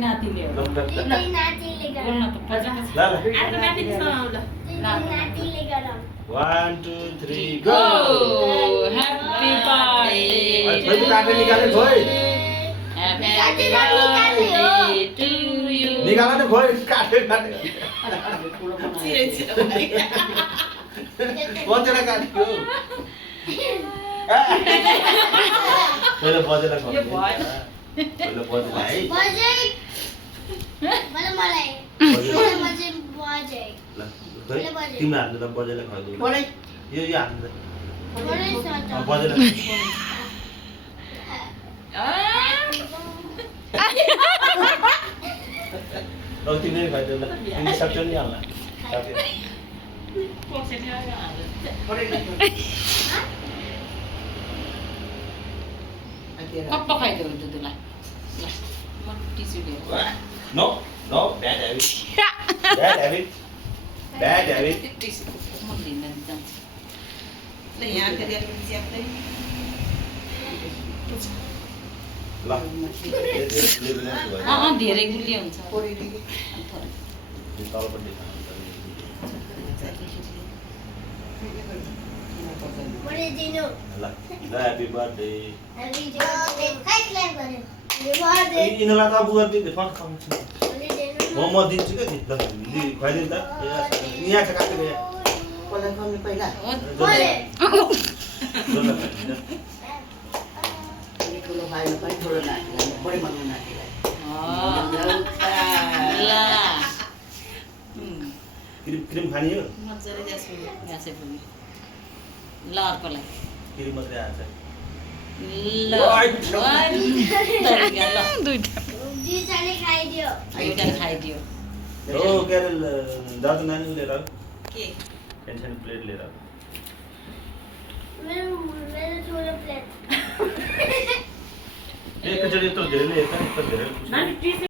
नातिले हो त्यही नातिले गरौँ। बोल्न त पचास ल ल अर्को नातिसँग आऊ ल। त्यही नातिले गरौँ। 1 2 3 गो गो ह्यापी बर्थडे खोइ त काटे निकाले खोइ ह्यापी बर्थडे टु यु निकाल न खोइ काटे काटे चिरै चिरै भयो। बजेला काट्यो पहिला बजेला यो भयो। पहिला बजेला है बजै। मलाई बजेला बजै बजै। ल खोइ तिम्रो हातले त बजेला खुवाइदिउ बोलै। यो हातले बजै सट। बजेला ल तिमीले खुवाइदिउ ल तिमी सक्छौ नि हाल्न कप्पा खाइदियो दुधलाई ल म टिस्यु दिएको no no bad habit bad habit bad habit tissue म लिन जान्छु ल यहाँ फेरि अलि च्याप्दै। ल धेरै गुलियो हुन्छ तलपट्टि बडे दिनु। ल ल ह्यापी बर्थडे ह्यापी बर्थडे। हाई क्ल्याप गर्यो। Happy birthday. यिनीहरूलाई त अब गरिदिनु फर्स्ट खाउँछु बडे दिनु। म दिन्छु क्या ल खुवाइदिनु त यहाँ छ काटेको यहाँ पहिला खुवाउने पहिला। बडे। ठुलो भाइलाई पनि ठुलो नातिलाई बढी भन्नु नातिलाई। ल क्रिम क्रिम खाने हो मजाले जासु। गाँसे पुग्यो ल अर्कोलाई क्रिम मात्रै आएको ल दुईटा दुईजनाले खाइदियो। दुईटाले खाइदियो छ हो के अरे दाजु नानी लिएर आऊ के? टेन्सन प्लेट लिएर आऊ मेरो ठुलो प्लेट। एकैचोटि यत्रो धेरै लिएर यत्रो धेरै नानी टिस्यु